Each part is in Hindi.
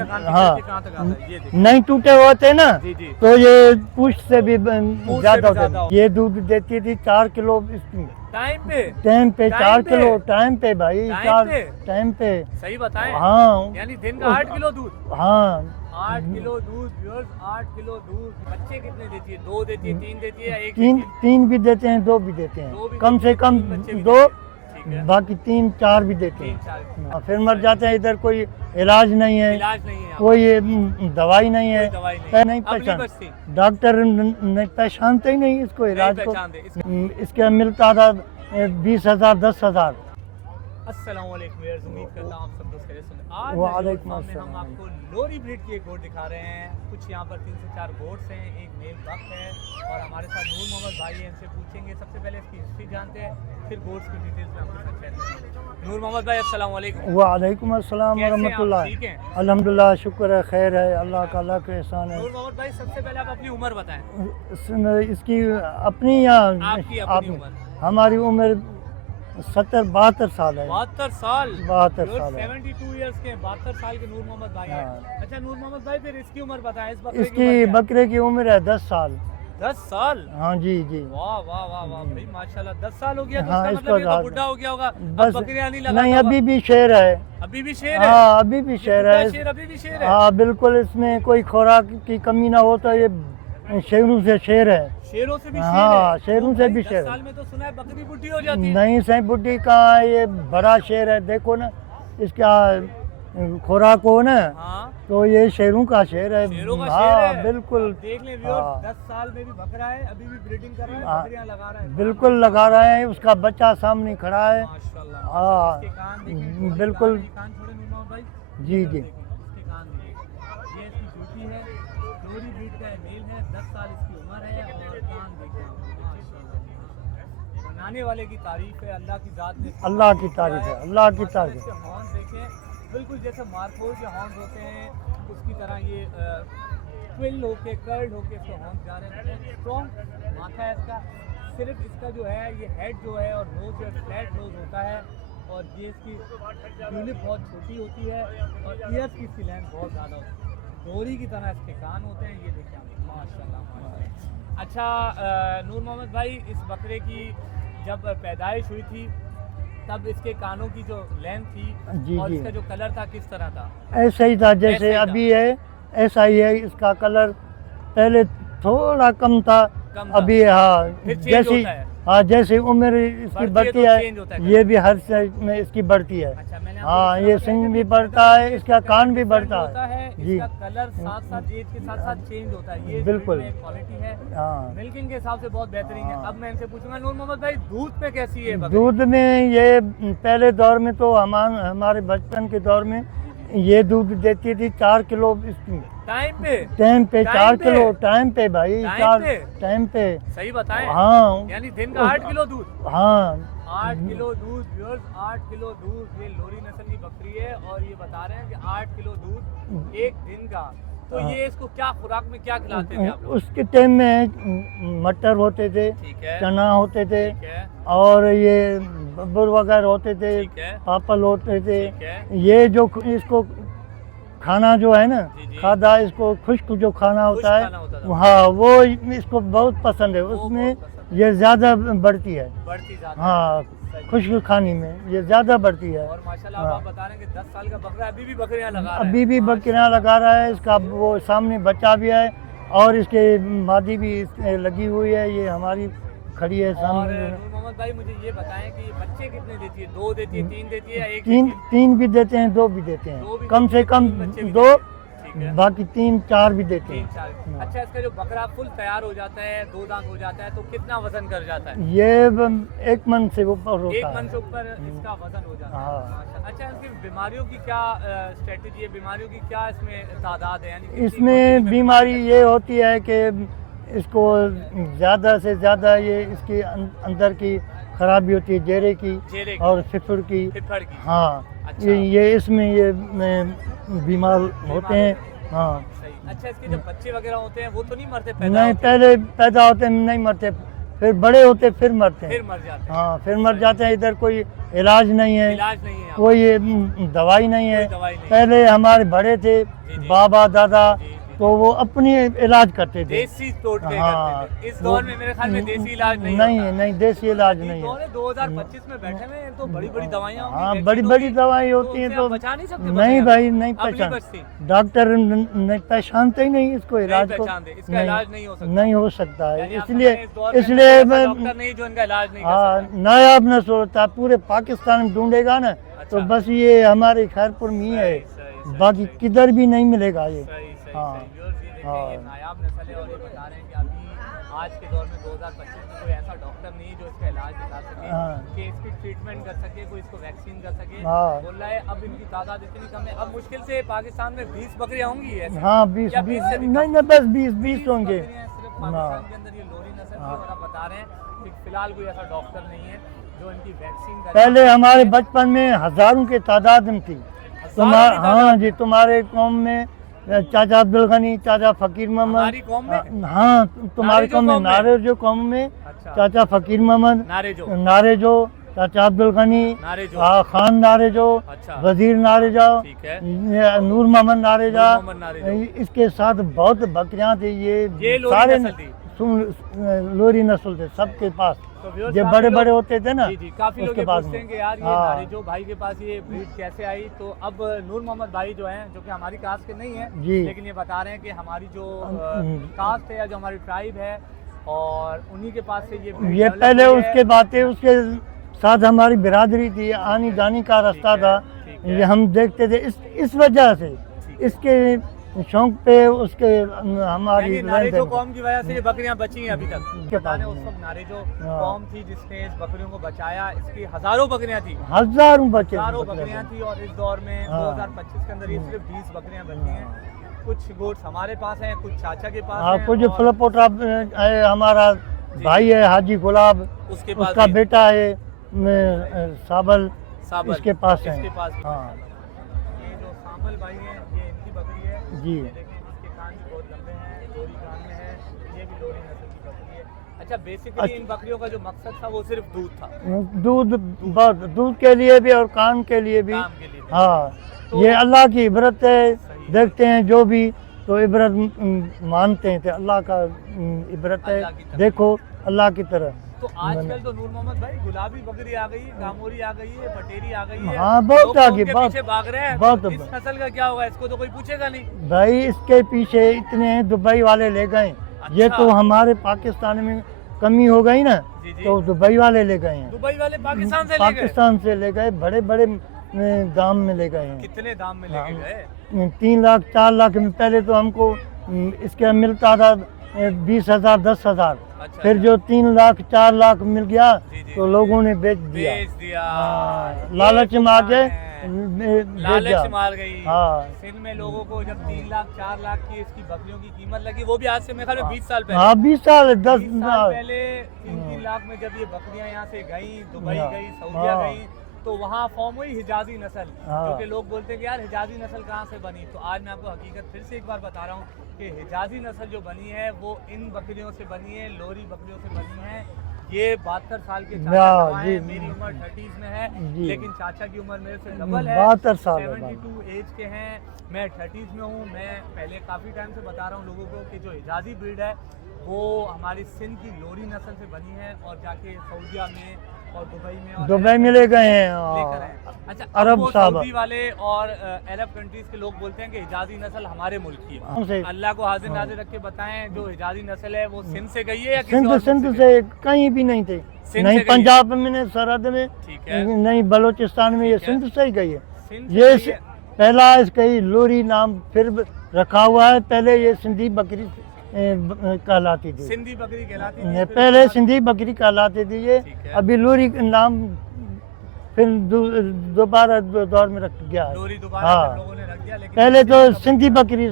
इसका कान हाँ। कहाँ तक आता है? ये देखिए। नहीं टूटे होते ना जी जी। तो ये पूछ से भी से ज्यादा भी ज्यादा होते। ये दूध देती थी 4 किलो टाइम पे टाइम पे, 4 पे? किलो टाइम पे भाई, टाइम 4 पे? टाइम पे। सही बताएं। हाँ यानी दिन का 8 किलो दूध। हाँ 8 किलो दूध व्यूअर्स, 8 किलो दूध। बच्चे कितने देती है? 2 देती है, 3 देती है या 1 तीन देती है? 3 भी देते हैं, 2 भी देते दो हैं, भी कम देती से है, कम 3 बच्चे भी 2, देती है। ठीक है। बाकी 3 4 भी देते 3 हैं। 4 हाँ, फिर मर जाते हैं। इधर कोई इलाज नहीं है, इलाज नहीं है यहाँ कोई दवाई नहीं पर। है, कोई दवाई नहीं नहीं अब नहीं पहचान, बचती। डॉक्टर नहीं पहचानते ही नहीं इसको, नहीं इलाज को। पहचानते इसके मिलता था 20,000 10,000। अस्सलाम वालेकुम व्यूअर्स, उम्मीद करता हूँ आप सब दोस्त खैरियत से होंगे। आज वालेकुम सामने हम अस्सलाम। आपको लोरी ब्रीड की एक गोट दिखा रहे हैं। कुछ यहाँ पर 3 से 4 गोट्स हैं, एक मेल बक है और हमारे साथ नूर मोहम्मद भाई हैं, इनसे पूछेंगे। सबसे पहले इसकी हिस्ट्री जानते हैं, फिर गोट्स की डिटेल्स में आपके साथ शेयर करेंगे। नूर मोहम्मद भाई अस्सलाम वालेकुम। वालेकुम अस्सलाम कैसे हैं आप? वरहमतुल्लाह। ठीक हैं? अल्हम्दुलिल्लाह, शुक्र है, खैर है, अल्लाह का लाख एहसान है। नूर मोहम्मद भाई सबसे पहले आप अपनी उम्र बताएं। इसकी अपनी या आपकी अपनी उम्र? हमारी उम्र 72 साल है। 72 साल? 72 साल है। 72 इयर्स के 72 साल के नूर मोहम्मद भाई हैं। हाँ। अच्छा नूर मोहम्मद भाई फिर इसकी उम्र बताएं। इस बकरे की इसकी उम्र क्या है? बकरे की उम्र है 10 साल। 10 साल? हाँ जी जी। वाह वाह वाह वाह भाई माशाल्लाह, 10 साल हो गया तो हाँ, इसका इसको मतलब ये तो रात- बुढ़ा हो गया होगा। बस अब बकरियां नहीं लगाता नहीं, होगा। अभी भी शेर है। अभी भी शेर है? हाँ अभी भी ये शेर बुढ़ा है। शेर अभी भी शेर है? हाँ बिल्कुल, इसमें कोई खुराक की कमी ना हो तो ये शेरों से शेर है। शेरों से भी शेर हाँ, है? शेरों ओ से भाई, भी 10 शेर है। साल में तो सुना है बकरी बुढ़ी हो जाती है। नहीं सही बुढ़ी कहाँ है, ये बड़ा शेर है। देखो ना इसका खुराक हो ना हाँ तो ये शेरों का शेर है। शेरों का हाँ शेर है। बिल्कुल। अब देख लें व्यूअर्स, हाँ। 10 साल में भी बकरा है, अभी भी ब्रीडिंग कर रहा है, हाँ, बकरियां लगा रहा है। बिल्कुल लगा रहे हैं, उसका बच्चा सामने खड़ा है। माशाल्लाह हाँ, इसके कान देखें, बिल्कुल। ये कान छोड़े नूर मोहम्मद भाई। जी, इधर जी। देखें, इसके कान देखें। ये इसकी बेटी है, लोरी ब्रीड का मेल है, 10 साल इसकी उम्र है और कान देखें माशाल्लाह। बनाने वाले की तारीफ है, अल्लाह की जात ने। अल्लाह की तारीफ है, अल्लाह की तारीफ है। इसके हॉर्न देखें, बिल्कुल जैसे मार्कोर के हॉर्न होते हैं उसकी तरह ये ट्विल होके कर्ल्ड होके इसके हॉर्न जा रहे हैं। स्ट्रॉन्ग माथा है इसका। सिर्फ इसका जो है ये हेड जो है और नोज जो है फ्लैट नोज होता है और ये इसकी ट्यूलिप बहुत छोटी होती है और ईयर्स की इसकी लेंथ बहुत ज़्यादा होती है। डोरी की तरह इसके कान होते हैं। ये देखिए आप, माशाल्लाह माशाल्लाह। अच्छा नूर मोहम्मद भाई, इस बकरे की जब पैदाइश हुई थी तब इसके कानों की जो लेंथ थी जी, और जी। इसका जो कलर था किस तरह था? ऐसा ही था ऐसा जैसे ही था। अभी है, ऐसा ही है। इसका कलर पहले थोड़ा कम था, कम था। अभी हाँ फिर चेंज जैसी होता है। हाँ जैसे उम्र इसकी बढ़ती बढ़ती है तो चेंज होता है, है ये भी हर साइड में इसकी बढ़ती है। अच्छा मैंने आपको हाँ, बताया ये कि सिंग भी इसका बढ़ता है, इसका कान भी बढ़ता होता है, है। जी इसका कलर साथ साथ एज के साथ साथ चेंज होता है। ये बिल्कुल। क्वालिटी है, हाँ। मिल्किंग के हिसाब से बहुत बेहतरीन है। हाँ। अब मैं इनसे पूछूंगा नूर मोहम्मद भाई, दूध पे कैसी है बकरी? दूध में ये पहले दौर में तो हमारे बचपन के दौर में ये दूध देती थी 4 किलो टाइम पे? टाइम पे, 4 टाइम पे? किलो टाइम पे भाई, टाइम 4 पे? टाइम पे। सही बताएं। हाँ यानी दिन का 8 किलो दूध? हाँ 8 किलो दूध व्यूअर्स, 8 किलो दूध। ये लोरी नस्ल की बकरी है और ये बता रहे हैं कि 8 किलो दूध एक दिन का। तो हाँ। ये इसको क्या खुराक में क्या खिलाते थे आप लोग? उसके टाइम में मटर होते थे, ठीक है, चना होते थे ठीक है, और ये बब्बर वगैरह होते थे, ठीक है, पापल होते थे। ठीक है। ये जो इसको खाना जो है ना, जी, जी। खादा इसको खुश्क जो खाना होता है, खाना होता था। हाँ वो इसको बहुत पसंद है। वो उसमें बहुत पसंद है। ये ज़्यादा बढ़ती है। बढ़ती ज्यादा। हाँ, सही। खुश्क खाने में ये ज़्यादा बढ़ती है। और माशाल्लाह अब हाँ। आप बता रहे हैं कि 10 साल का बकरा अभी भी बकरियां लगा रहा है। अभी भी बकरियां लगा रहा है। इसका वो सामने बच्चा भी है और इसके मादी भी लगी हुई है। ये हमारी खड़ी है और सामने। नूर मोहम्मद भाई मुझे ये बताएं कि ये बच्चे कितने देती है? 2 देती है, 3 देती है या 1 तीन देती है? 3 भी देते हैं, 2 भी देते दो भी हैं, कम देती से है, कम 3 बच्चे भी 2, देती है। ठीक है, बाकी 3 4 भी देते 3 हैं। 4। अच्छा इसका जो बकरा फुल तैयार हो जाता है, 2 दांत हो जाता है तो कितना वजन कर जाता है? ये 1 मन से ऊपर होता 1 है। मन से ऊपर इसका वजन हो जाता है। हाँ। माशाल्लाह। अच्छा इसकी बीमारियों की क्या स्ट्रेटजी है? बीमारियों की क्या इसमें तादाद है? यानी कितनी इसमें क्वांटिटी में बीमारी लगती ये होती है कि इसको ज़्यादा से ज़्यादा ये इसकी अंदर की खराबी होती है, जेरे की जेरे की? और फिफड़ की। फिफड़ की? हाँ, अच्छा। ये इसमें ये बीमार होते हैं। हाँ सही। अच्छा इसके जो बच्चे वगैरह होते हैं वो तो नहीं मरते पैदा नहीं, होते हैं? पहले पैदा होते हैं नहीं मरते, फिर बड़े होते फिर मरते हैं। फिर मर जाते हैं। हाँ फिर मर जाते हैं। इधर कोई इलाज नहीं है, इलाज नहीं है यहाँ कोई दवाई नहीं है। कोई दवाई नहीं। पहले हमारे बड़े थे जी। बाबा दादा, जी। तो वो अपनी इलाज करते थे। देसी टोटके हाँ, करते थे। इस दौर में मेरे ख्याल में देसी इलाज नहीं नहीं होता। है, नहीं देसी इलाज इस नहीं दौर है। में 2025 में बैठे हुए हैं तो बड़ी बड़ी दवाइयाँ होंगी, हाँ वैक्सीन बड़ी बड़ी होगी, दवाई होती हैं उससे तो आप बचा नहीं सकते नहीं बच्चे भाई, को। नहीं अब नहीं पहचान, बचती। डॉक्टर नहीं पहचानते ही नहीं इसको, इलाज को पहचानते, इसका इलाज नहीं हो सकता। नहीं हो सकता है। यानी आप इसलिए समझ रहे हैं, इस दौर में इसलिए कोई ऐसा मैं डॉक्टर नहीं जो इनका इलाज नहीं कर हाँ सकता। नायाब नस्ल होता है, पूरे पाकिस्तान में ढूंढेगा ना तो अच्छा। बस ये हमारे खैरपुर में ही है, सही, बाकी किधर भी नहीं मिलेगा ये। सही हाँ। व्यूअर्स, ये देखिए हाँ। ये नायाब नस्ल है और ये बता रहे हैं कि अभी आज के दौर में 2025 में कोई ऐसा डॉक्टर नहीं है जो इसका इलाज बता सके, हाँ। कि इसकी ट्रीटमेंट कर सके, कोई इसको वैक्सीन कर सके। हाँ। बोल रहा है अब इनकी तादाद इतनी कम है, अब मुश्किल से पाकिस्तान में 20 बकरियां होंगी ऐसे। हाँ 20 या 20 से भी नहीं कम? नहीं बस 20 होंगे। बकरियां हैं सिर्फ पाकिस्तान के अंदर, ये लोरी नस्ल की, और आप बता रहे हैं कि फिलहाल कोई ऐसा डॉक्टर नहीं है जो इनकी वैक्सीन करे। पहले हमारे बचपन में हजारों के तादाद में थी। तुम्हारे की तादाद? हाँ जी, तुम्हारे कौम में चाचा अब्दुल गनी, चाचा फकीर हमारी मोहम्मद, कौम में? हाँ तुम्हारे नारेजो कौम में, कौम में? नारेजो कौम में अच्छा। चाचा फकीर मोहम्मद, नारेजो। नारेजो, चाचा अब्दुल गनी, नारेजो। खान नारेजो, अच्छा। वजीर नारेजा, ठीक है। नूर मोहम्मद नारेजा, नूर मोहम्मद नारेजा। इसके साथ बहुत बकरियां थी। ये लोरी सारे नस्ल थी। लोरी नस्ल थे सबके पास, तो व्यूअर्स, जो काफी बड़े लोग- बड़े होते थे ना जी जी, काफी लोग उसके ये पास पूछते हैं में। कि यार ये हाँ। नारेजो भाई के पास ये ब्रीड कैसे आई। तो अब नूर मोहम्मद भाई जो हैं, जो कि हमारी कास्ट के नहीं है, जी। लेकिन ये बता रहे हैं कि हमारी जो हम्म। कास्ट है या जो हमारी ट्राइब है, और उन्हीं के पास से ये breed ये develop पहले हुई है। उसके बातें, उसके साथ हमारी बिरादरी थी, आनी जानी का रास्ता ठीक था। है, ठीक है। ये हम देखते थे इस वजह से, ठीक है। इसके शौक पे उसके हमारी यानी नारेजो रहन-सहन- कौम की वजह से ये बकरियां बची हैं अभी तक। के बता रहे हैं, पास उस वक्त नारेजो हाँ। कौम थी जिसने इस बकरियों को बचाया। इसकी हजारों बकरियां थी, हजारों बच्चे हजारों बकरे बकरियां थे। थी, और इस दौर में हाँ। 2025 के अंदर ये सिर्फ 20 बकरियां बची हैं। कुछ गोट्स हमारे पास हैं, कुछ चाचा के पास हाँ हैं, कुछ और फलपोटा है, हमारा भाई है हाजी गुलाब, उसके पास उसका भी- बेटा है साबल, साबल, इसके पास है। इसके पास भी। हाँ ये जो साबल भाई हैं, ये इनकी बकरी है। जी। ये देखें, इसके कान भी बहुत लंबे हैं, लोरी कान में है। ये भी लोरी नस्ल की बकरी है। अच्छा, बेसिकली इन बकरियों का जो मकसद था वो सिर्फ दूध था, दूध के लिए भी और कान के लिए भी। काम के लिए भी। हाँ तो- ये अल्लाह की इबरत है। सही। देखते हैं जो भी तो इबरत मानते हैं, तो अल्लाह का इबरत है। अल्लाह की तरफ। देखो अल्लाह की तरह। तो आजकल तो नूर मोहम्मद भाई गुलाबी बकरी आ गई, गामोरी आ गई है, बटेरी आ गई है। हाँ, बहुत लोग तो आगे, उनके बहुत- पीछे भाग रहे हैं। बहुत- इस नस्ल का क्या होगा, इसको तो कोई पूछेगा नहीं। भाई इसके पीछे इतने दुबई वाले ले गए। ये अच्छा। तो हमारे पाकिस्तान में कमी हो गई ना, जी, जी। तो दुबई वाले ले गए हैं। दुबई वाले पाकिस्तान से ले गए? पाकिस्तान से ले गए, बड़े बड़े दाम में ले गए हैं। कितने दाम में लेके हाँ। गए? 3 लाख 4 लाख में पहले तो हमको इसका मिलता था 20,000 10,000। अच्छा, फिर जो 3 लाख 4 लाख मिल गया जी, जी। तो लोगों ने बेच दिया। बेच दिया। हाँ, ये लालच में आ गए, नुकसान है। बेच दिया। लालच मार गई। हाँ। सिंध में लोगों को जब 3 लाख 4 लाख की इसकी बकरियों की कीमत लगी, वो भी आज से मेरे ख्याल में 20 साल पहले। हाँ 20 साल 10 20 साल साल पहले 3-3 लाख में जब ये बकरियां यहाँ से गई, दुबई हाँ। गई, सऊदीया हाँ। गई, तो वहाँ फॉर्म हुई हिजाजी नस्ल। हाँ। जो कि लोग बोलते हैं कि यार हिजाजी नस्ल कहाँ से बनी। तो आज मैं आपको हकीकत फिर से एक बार बता रहा हूँ कि हिजाजी नस्ल जो बनी है वो इन बकरियों से बनी है, लोरी बकरियों से बनी है। ये 72 साल के चाचा हाँ, हुआ जी। है, मेरी उम्र 30s में है, जी। लेकिन चाचा की उम्र मेरे से डबल है, 72 साल है। 72 एज के हैं। मैं 30s में हूँ। मैं पहले काफ़ी टाइम से बता रहा हूँ लोगों को कि जो हिजाजी ब्रीड है वो हमारी सिंध की लोरी नस्ल से बनी है, और जाके सऊदीया में और दुबई में और दुबई में ले गए हैं। लेकर आए। अच्छा, अरब अब वो साहब। सऊदी वाले और अरब कंट्रीज के लोग बोलते हैं कि हिजाजी नस्ल हमारे मुल्क की हमसे- है। अल्लाह को हाजिर नाजिर रख के बताएं, जो हिजाजी नस्ल है वो सिंध से गई है या किसी सिंध और मुल्क सिंध गई? से कहीं भी नहीं थे, सिंध नहीं से गई है। पंजाब में, नहीं सरहद में, ठीक है। नहीं बलोचिस्तान में, ये ठीक है। सिंध से ही गई है। सिंध ये से गई है। पहला इसका ही लोरी नाम फिर रखा हुआ है। पहले ये सिंधी बकरी कहलाती थी। सिंधी बकरी कहलाती थी। नहीं, फिर पहले उसके बाद- सिंधी बकरी कहलाती थी ये। ठीक है। अभी लोरी का नाम फिर दोबारा दौर में रख गया है। लोरी दोबारा हाँ। फिर लोगों ने रख दिया, लेकिन पहले तो सिंधी सिंधी बकरी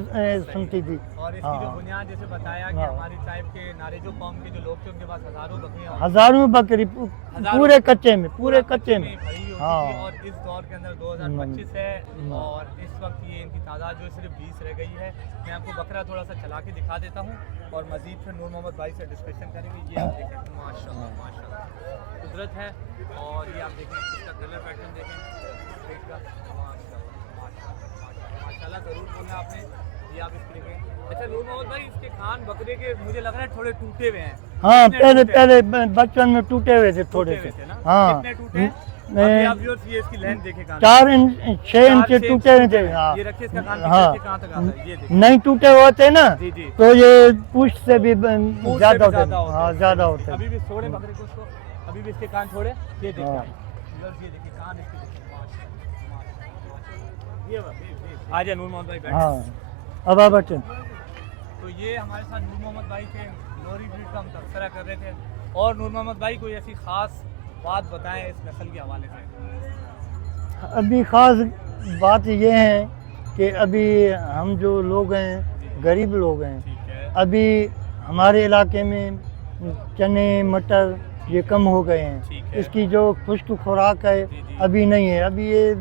सुनती थी। और और इसकी जो हाँ। बुनियाद जैसे बताया कि हाँ। हमारी ट्राइब के नारेजो कौम के जो लोग थे उनके पास हजारों बकरियां होती हजारों बकरी हजारों पूरे कच्चे में, थी, पूरे कच्चे में। भरी होती थी। हाँ। और इस दौर के अंदर 2025 है और इस वक्त ये इनकी तादाद जो सिर्फ 20 रह गई है। मैं आपको बकरा थोड़ा सा चला के दिखा देता हूँ और मजीद फिर नूर मोहम्मद भाई से डिस्कशन करेंगे। ये आप देखें, माशाल्लाह माशाल्लाह कुदरत है। और ये आप देखें इसका कलर पैटर्न देखें पेट का, माशाल्लाह ज़रूर बोला आपने। ये आप इसके देखें। अच्छा नूर मोहम्मद भाई, इसके कान बकरे के मुझे लग रहा है थोड़े टूटे हुए हैं। हाँ, कितने पहले टूटे हैं? पहले बचपन में टूटे हुए थे थोड़े टूटे से। हुए थे ना? हाँ, कितने टूटे हैं? मैं अभी आप व्यूअर्स ये इसकी लेंथ देखें कान 4 इंच 6 इंच 4 से टूटे हुए थे। हैं। हाँ, ये रखिए इसका कान हाँ। कहाँ तक आता है ये देखिए। नहीं टूटे हुए थे ना, जी जी तो ये पुष्ट से भी पूंछ से भी ज्यादा होते ज़्यादा हैं। हाँ, हैं। ज्यादा होते अभी हैं। भी छोड़े बकरे को उसको, अभी भी इसके कान छोड़े। ये देखिए हाँ। व्यूअर्स, ये देखिए कान इसके देखिए, माशाल्लाह, माशाल्लाह। ये आ जाए नूर मोहम्मद भाई बैठ। हाँ, अब बच्चन तो ये हमारे साथ नूर मोहम्मद भाई थे, लोरी ब्रीड का हम तबसरा कर रहे थे। और नूर मोहम्मद भाई कोई ऐसी खास बात बताएं इस नस्ल के हवाले से। अभी ख़ास बात ये है कि अभी हम जो लोग हैं, गरीब लोग हैं, ठीक है अभी हमारे इलाके में चने मटर ये कम हो गए हैं। ठीक है। इसकी जो खुश्क खुराक है जी, जी। अभी नहीं है। अभी ये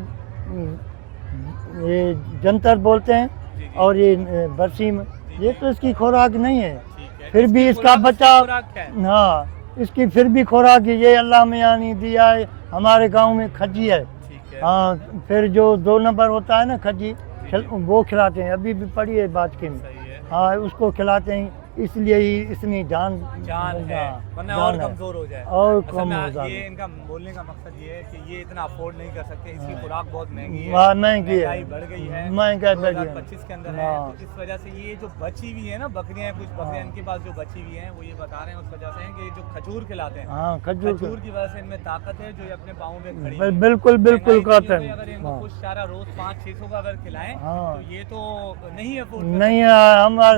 जंतर बोलते हैं जी, जी। और ये बरसीम, ये तो इसकी खुराक नहीं है। ठीक है। फिर भी इसकी इसका बच्चा, खुराक क्या है? हाँ, इसकी फिर भी खुराक ये अल्लाह में यानी दिया है। हमारे गांव में खजी है। ठीक है। हाँ, फिर जो 2 नंबर होता है ना खजी, वो खिलाते हैं। अभी भी पड़ी है बाजके में। सही है। हाँ, उसको खिलाते हैं, इसलिए ही इतनी जान जान है, हाँ, वरना जान और है। कमजोर हो जाए। और असल कम में हो जाए। ये इनका बोलने का मकसद ये है कि ये इतना अफोर्ड नहीं कर सकते, इसकी हाँ। खुराक बहुत महंगी है, वाह, महंगी है। महंगाई बढ़ गई है, महंगाई बढ़ गई है। 2025 के अंदर है। हाँ। तो इस वजह से ये जो बची हुई है ना बकरियां, कुछ बकरियां हाँ। इनके पास जो बची हुई हैं वो ये बता रहे हैं उस वजह से है कि जो खजूर खिलाते हैं, हाँ, खजूर खजूर की वजह से इनमें ताकत है जो ये अपने पाँव में खड़ी है। बिल्कुल बिल्कुल महंगाई कहते नहीं हुई, अगर हैं। इनको हाँ। कुछ चारा रोज 500-600 का अगर खिलाएं हाँ। तो ये तो नहीं अफोर्ड नहीं है,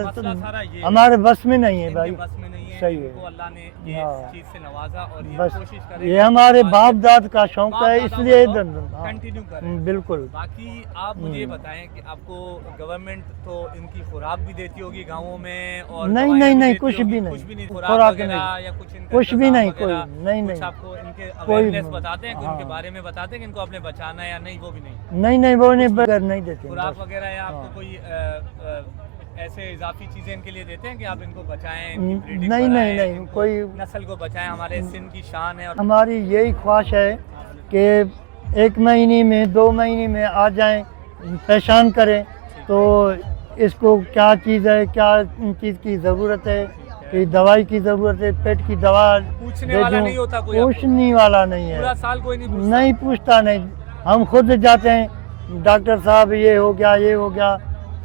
मसला सारा ये है। हमारे बस में नहीं है इनके भाई। बस में नहीं है। सही है। इनको अल्लाह ने ये हाँ। चीज से नवाजा और ये बस कोशिश करें ये हमारे बाप दाद का शौक है, इसलिए हाँ, कंटिन्यू करें। बिल्कुल। बाकी आप मुझे बताएं कि आपको गवर्नमेंट तो इनकी खुराक भी देती होगी गाँवों में और नहीं, दवाइयाँ नहीं, भी नहीं, देती कुछ होगी, भी कुछ नहीं। भी नहीं, खुराक खुराक वगैरह नहीं। या कुछ इनका कुछ भी इंतजाम नहीं, वगैरह, कोई नहीं, कुछ नहीं। आपको इनके कोई अवेयरनेस बताते हैं कि हाँ। उनके बारे में बताते हैं कि इनको आपने बचाना है या नहीं, वो भी नहीं। नहीं नहीं, वो नहीं बगैर नहीं देते। खुराक बस। वगैरह या आपको हाँ। कोई ऐसे इजाफी चीजें इनके लिए देते हैं कि आप इनको बचाएं, इनकी नहीं, ब्रीडिंग नहीं, बढ़ाएं, नहीं, इनको कोई नस्ल को बचाएं, हमारे सिंध की शान है। और हमारी यही ख्वाहिश है कि 1 महीने में 2 महीने में आ जाएं, पहचान करें तो इसको क्या चीज़ है, क्या चीज़ की ज़रूरत है, कि दवाई की ज़रूरत है, पेट की दवा पूछने दे वाला दूं। नहीं होता कोई आपको? पूछने वाला नहीं पूरा है। साल कोई नहीं पूछता। नहीं पूछता, नहीं। हम खुद जाते हैं, डॉक्टर साहब ये हो गया, ये हो गया,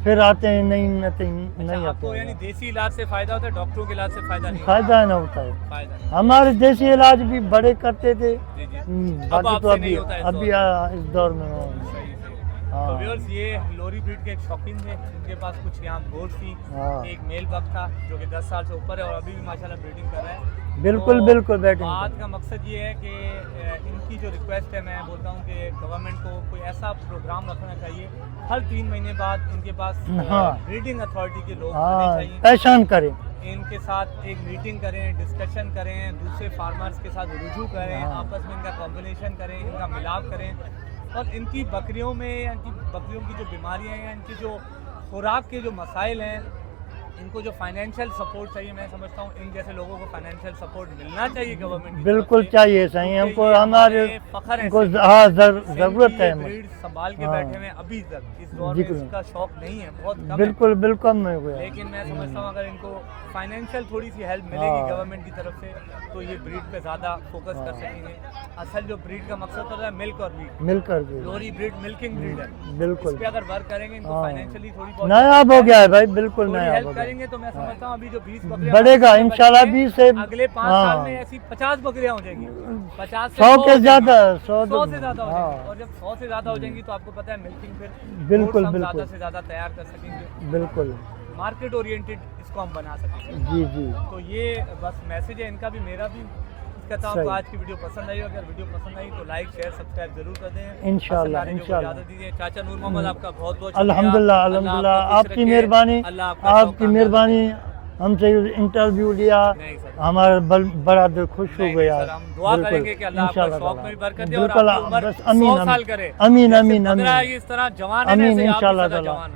फिर आते हैं, नहीं नहीं अच्छा, आते आपको यानी हैं। देसी इलाज से फायदा होता है, डॉक्टरों के इलाज से फायदा नहीं होता? फायदा ना होता है। फायदा नहीं। हमारे देसी इलाज भी बड़े करते थे। जी जी। बाकी तो आपसे नहीं अभी होता इस अभी दौर में। इस दौर में सही सही। हाँ। तो व्यूअर्स, ये लोरी ब्रीड के एक शौकीन थे, उनके पास कुछ यहाँ गोट थी, हाँ। एक मेल बक था जो कि 10 साल से ऊपर है और अभी भी माशाल्लाह ब्रीडिंग कर रहा है। बिल्कुल तो बिल्कुल बैटिंग बात का मकसद ये है कि इनकी जो रिक्वेस्ट है, मैं बोलता हूँ कि गवर्नमेंट को कोई ऐसा प्रोग्राम रखना चाहिए, हर 3 महीने बाद इनके पास हाँ। ब्रीडिंग अथॉरिटी के लोग आने हाँ, चाहिए, पहचान करें। इनके साथ एक मीटिंग करें, डिस्कशन करें, दूसरे फार्मर्स के साथ रुजू करें, हाँ। आपस में इनका कॉम्बिनेशन करें, इनका मिलाप करें और इनकी बकरियों में या इनकी बकरियों की जो बीमारियां हैं, इनकी जो खुराक के जो मसाइल हैं, इनको जो फाइनेंशियल सपोर्ट चाहिए, मैं समझता हूँ इन जैसे लोगों को फाइनेंशियल सपोर्ट मिलना चाहिए गवर्नमेंट की बिल्कुल तरफ से, चाहिए, सही क्योंकि हमको ये हमारे फखर है को सिंध हाँ के। ज़रूरत सिंध की है ये हमें। ब्रीड संभाल के हाँ। बैठे हुए हैं अभी तक, इस दौर में बिल्कुल। इसका शौक नहीं है, बहुत कम है। बिल्कुल बिल्कुल में हुआ। लेकिन मैं समझता हूँ अगर इनको फाइनेंशियल थोड़ी सी हेल्प मिलेगी हाँ। गवर्नमेंट की तरफ से तो ये ब्रीड पे ज़्यादा फोकस कर सकेंगे। असल जो ब्रीड का मकसद होता है मिल्क और मीट, मिलकर के लोरी ब्रीड मिल्किंग ब्रीड है, बिल्कुल इस पे अगर वर्क करेंगे, इनको हाँ। फाइनेंशियली थोड़ी बहुत नायाब हो गया है भाई, बिल्कुल थोड़ी नायाब हो हेल्प गया। करेंगे तो मैं समझता हूँ अभी जो 20 बकरियां बढ़ेगा हमारे इंशाल्लाह, बच्चे 20 से अगले 5 हाँ। साल में ऐसी 50 बकरियां हो जाएंगी, 50 से 100 हो के जाएंगी। ज़्यादा, 100 से ज़्यादा हो हाँ। जाएंगी और जब 100 से ज़्यादा हो जाएंगी तो आपको पता है मिल्किंग फिर बिल्कुल, goats हम बिल्कुल। ज़्यादा से ज़्यादा तैयार कर सकेंगे, बिल्कुल। मार्केट ओरिएंटेड इसको हम बना सकेंगे। जी जी। तो ये बस मैसेज है इनका भी मेरा भी, करता हूँ आपको सही। आज की वीडियो पसंद आई हो। अगर वीडियो पसंद आई तो लाइक शेयर सब्सक्राइब जरूर कर दें। इंशाल्लाह, हसन नानी को इंशाल्लाह। इजाजत दीजिए। चाचा नूर मोहम्मद आपका बहुत बहुत अल्हम्दुलिल्लाह, अल्हम्दुलिल्लाह, आपकी मेहरबानी, आपकी मेहरबानी, हमसे इंटरव्यू लिया, नहीं सर, हमारा बड़ा दिल खुश हो नहीं, गया। सर, हम दुआ बिल्कुल, करेंगे कि अल्लाह आपको इंशाल्लाह शौक ताला। में भी बरकत दे और बिल्कुल, आपकी उम्र बस आमीन, 100 साल करे। आमीन, जैसे आमीन, बदरा आमीन। इस तरह जवान है ना, आमीन, ऐसे आप भी इंशाल्लाह सदा ताला। जवान